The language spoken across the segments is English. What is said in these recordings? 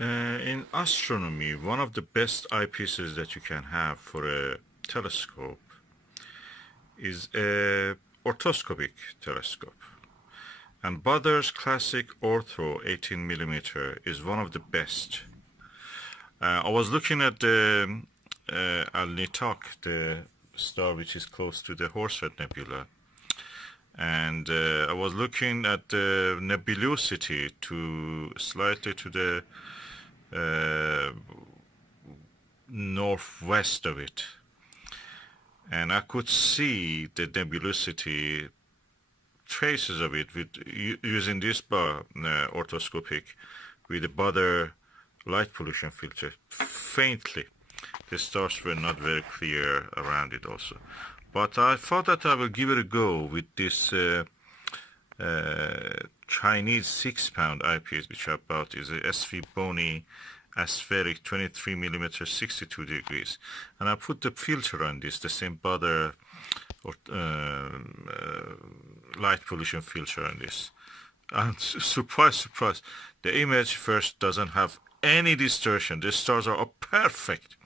In astronomy, one of the best eyepieces that you can have for a telescope is a orthoscopic telescope. And Baader's classic Ortho 18 millimeter is one of the best. I was looking at the Al-Nitak, the star which is close to the Horsehead Nebula, and I was looking at the nebulosity to slightly to the northwest of it, and I could see the nebulosity traces of it with using this orthoscopic with the Baader light pollution filter faintly. The stars were not very clear around it also, but I thought that I will give it a go with this Chinese 6-pound eyepiece which I bought. Is a SVBony Aspheric 23 millimeter 62 degrees, and I put the filter on this, the same Baader or light pollution filter on this, and surprise, the image first doesn't have any distortion. The stars are perfect.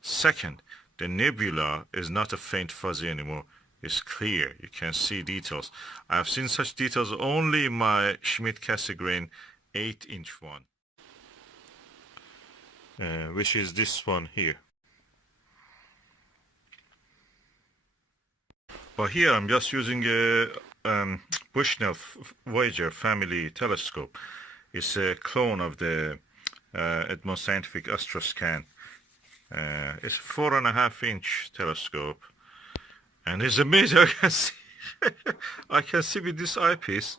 Second, the nebula is not a faint fuzzy anymore. It's clear. You can see details. I've seen such details only in my Schmidt-Cassegrain 8-inch one, which is this one here. But here I'm just using a Bushnell Voyager family telescope. It's a clone of the Edmond Scientific Astroscan. It's a 4.5-inch telescope, and it's amazing. I can see, I can see with this eyepiece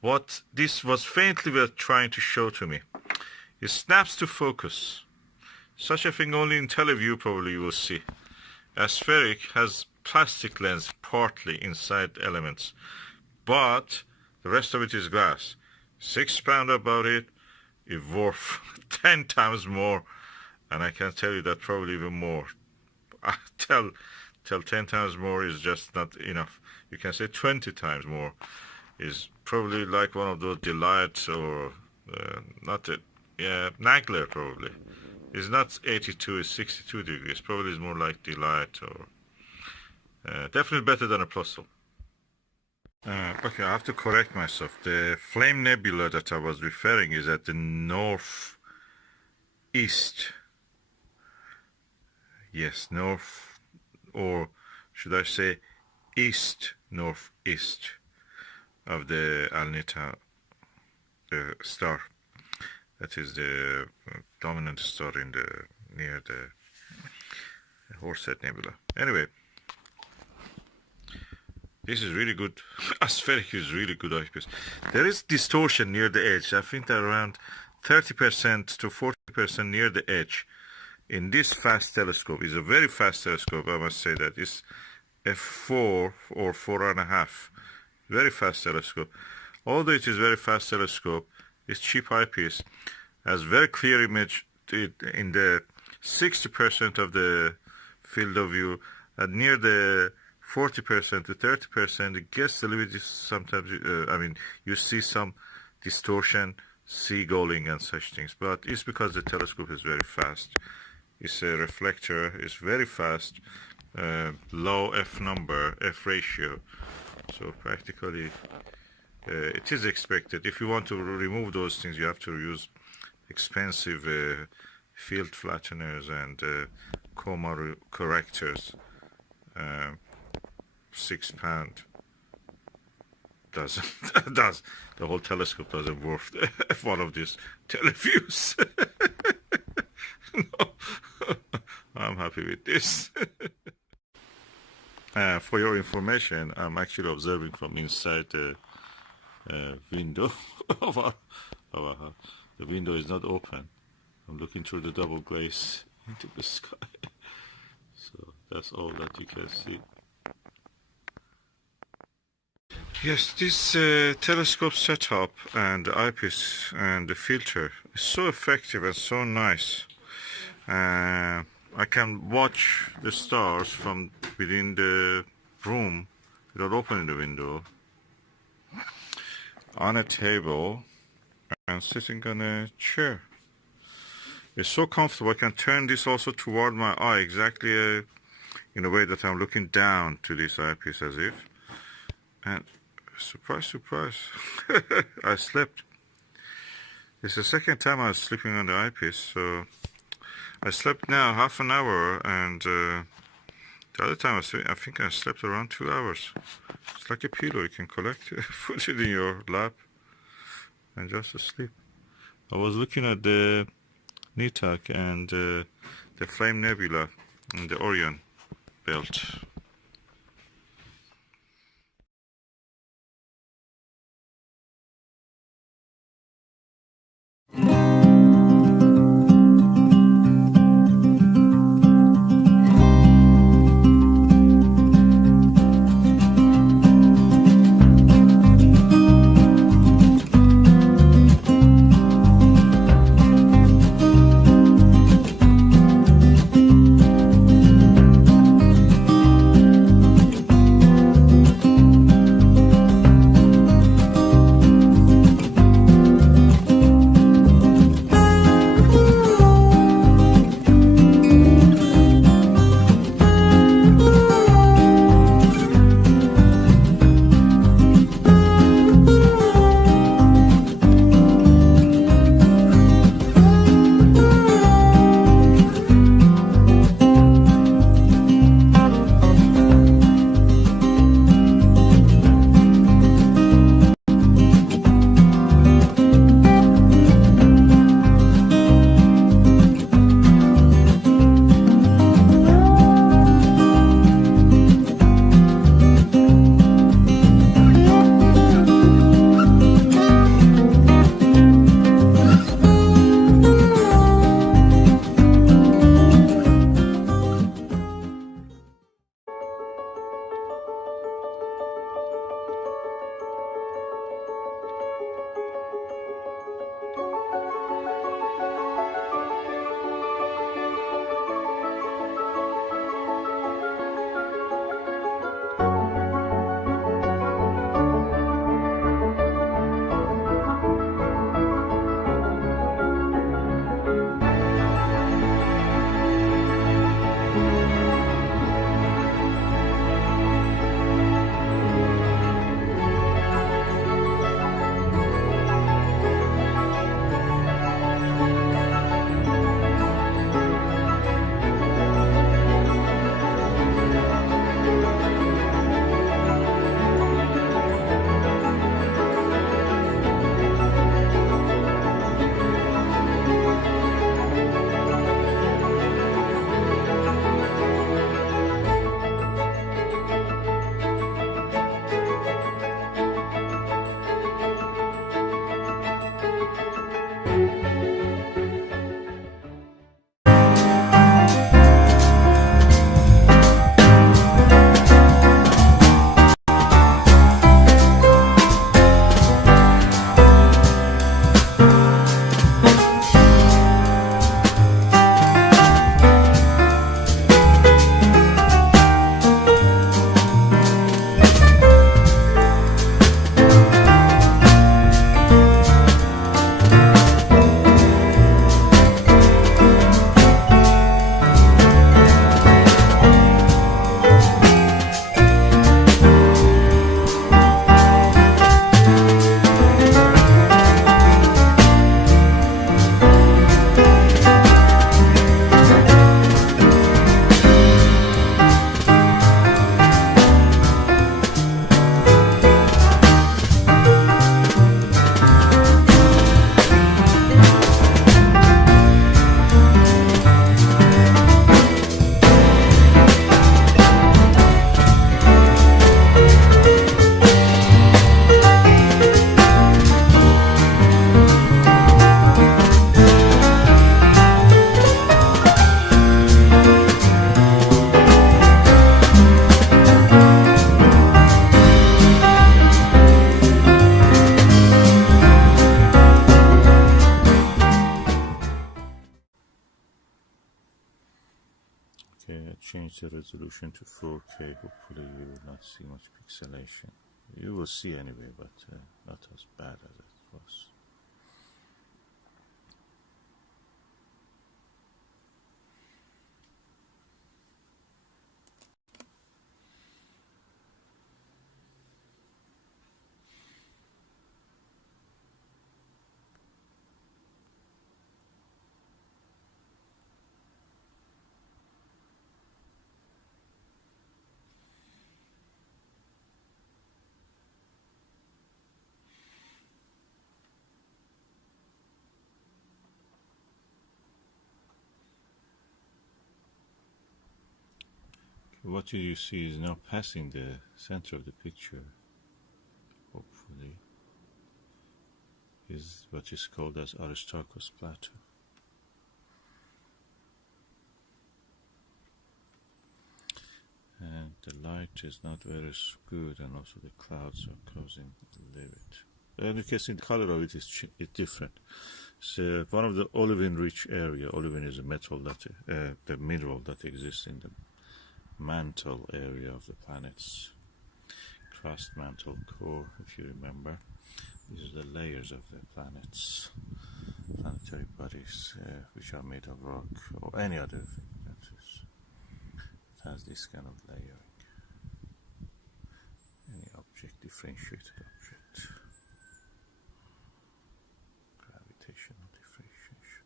what this was faintly were trying to show to me. It snaps to focus. Such a thing only in teleview probably you will see. Aspheric has plastic lens partly inside elements, but the rest of it is glass. 6 pound about it, it worth 10 times more, and I can tell you that probably even more. I tell 10 times more is just not enough. You can say 20 times more is probably like one of those delights, or not it, yeah, Nagler probably. It's not 82, it's 62 degrees. Probably is more like delight, or definitely better than a Plusle. Okay, I have to correct myself. The Flame Nebula that I was referring is at the northeast. Yes, north, or should I say east northeast of the Al-Nitak star. That is the dominant star in the near the Horsehead Nebula. Anyway, this is really good. Aspheric is really good eyepiece. There is distortion near the edge. I think that around 30% to 40% near the edge. In this fast telescope, is a very fast telescope, I must say that. It's a 4 or 4.5. Very fast telescope. Although it is very fast telescope, this cheap eyepiece has very clear image in the 60% of the field of view, and near the 40% to 30%, it gets a little bit sometimes, you see some distortion, seagulling and such things, but it's because the telescope is very fast. It's a reflector, it's very fast, low F ratio, so practically it is expected. If you want to remove those things, you have to use expensive field flatteners and coma correctors. 6 pound doesn't does the whole telescope doesn't worth one of these televiews. No, I'm happy with this. For your information, I'm actually observing from inside the window of our house. The window is not open. I'm looking through the double glaze into the sky. So that's all that you can see. Yes, this telescope setup and the eyepiece and the filter is so effective and so nice. I can watch the stars from within the room without opening the window, on a table and sitting on a chair. It's so comfortable. I can turn this also toward my eye, exactly in a way that I'm looking down to this eyepiece as if. And surprise, surprise, I slept. It's the second time I was sleeping on the eyepiece, so I slept now half an hour, and the other time I think I slept around 2 hours. It's like a pillow you can collect, put it in your lap, and just sleep. I was looking at the Nitak and the Flame Nebula and the Orion belt. Okay, I changed the resolution to 4K. Hopefully you will not see much pixelation. You will see anyway, but not as bad as it was. what you see is now passing the center of the picture, hopefully, is what is called as Aristarchus plateau. And the light is not very good, and also the clouds are causing a little bit. And you can see the color of it is different. So one of the olivine-rich area. Olivine is a metal that the mineral that exists in the mantle area of the planet's crust, mantle, core. If you remember, these are the layers of the planet's planetary bodies, which are made of rock or any other thing that is. Has this kind of layering. Any object, differentiated object. Gravitational differentiation.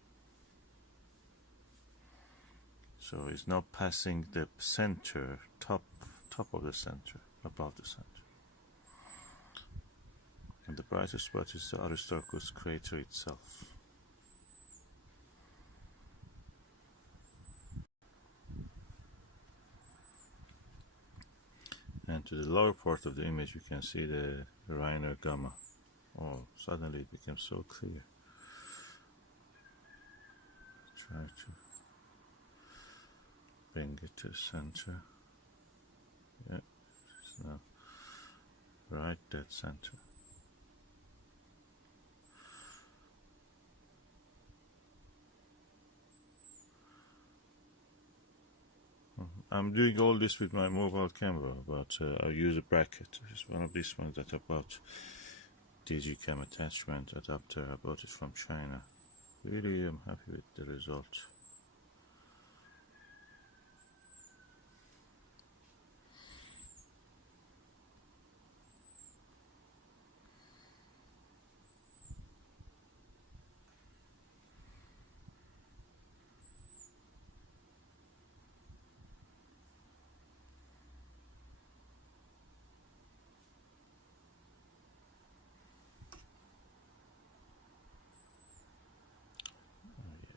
So it's now passing the center, top of the center, above the center. And the brightest spot is the Aristarchus crater itself. And to the lower part of the image, you can see the Reiner gamma. Oh, suddenly it became so clear. Try to bring it to the center. Yeah, it's now right dead center. I'm doing all this with my mobile camera, but I use a bracket. It's one of these ones that I bought, Digicam attachment adapter. I bought it from China. Really, I'm happy with the result.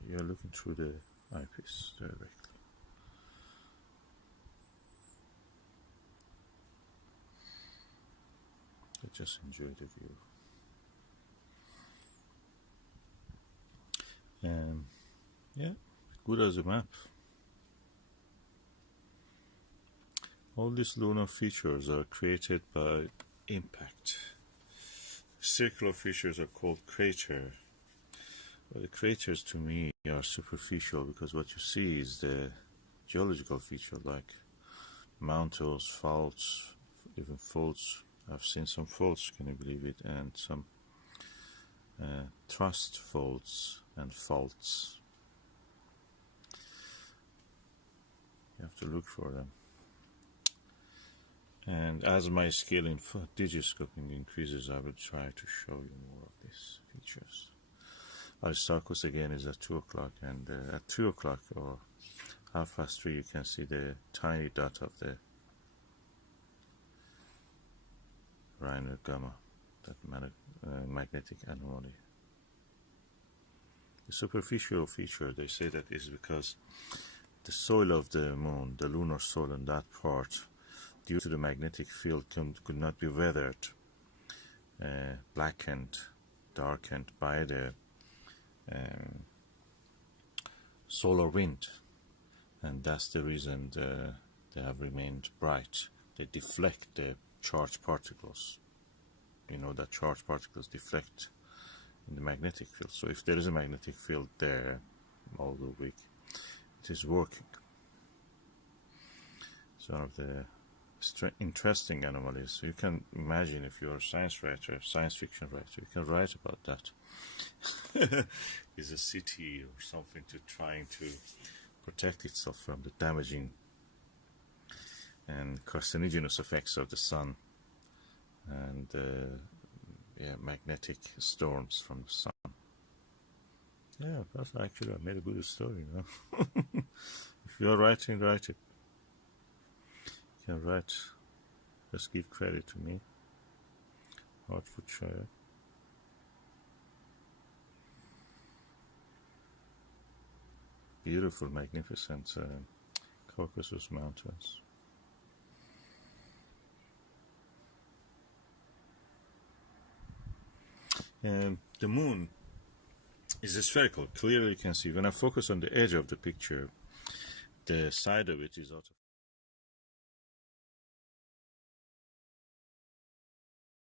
You're looking through the eyepiece directly. I just enjoy the view. Yeah, good as a map. All these lunar features are created by impact. Circular features are called crater. Well, the craters to me are superficial because what you see is the geological feature like mountains, faults, even faults. I've seen some faults, can you believe it, and some thrust faults and faults. You have to look for them. And as my skill in digiscoping increases, I will try to show you more of these features. Aristarchus again is at 2 o'clock, and at 2 o'clock or 3:30 you can see the tiny dot of the Reiner gamma, that magnetic anomaly. The superficial feature, they say that is because the soil of the moon, the lunar soil in that part, due to the magnetic field, could not be weathered, blackened, darkened by the solar wind, and that's the reason they have remained bright. They deflect the charged particles. You know that charged particles deflect in the magnetic field. So if there is a magnetic field there all the week, it is working. It's one of the interesting anomalies. So you can imagine if you're a science writer, science fiction writer, you can write about that. Is a city or something trying to protect itself from the damaging and carcinogenous effects of the sun and magnetic storms from the sun. Yeah, that's actually I made a good story, you know. If you're writing, write it. You can write. Just give credit to me. Hertfordshire. Beautiful, magnificent Caucasus Mountains. The moon is spherical. Clearly you can see when I focus on the edge of the picture, the side of it is out of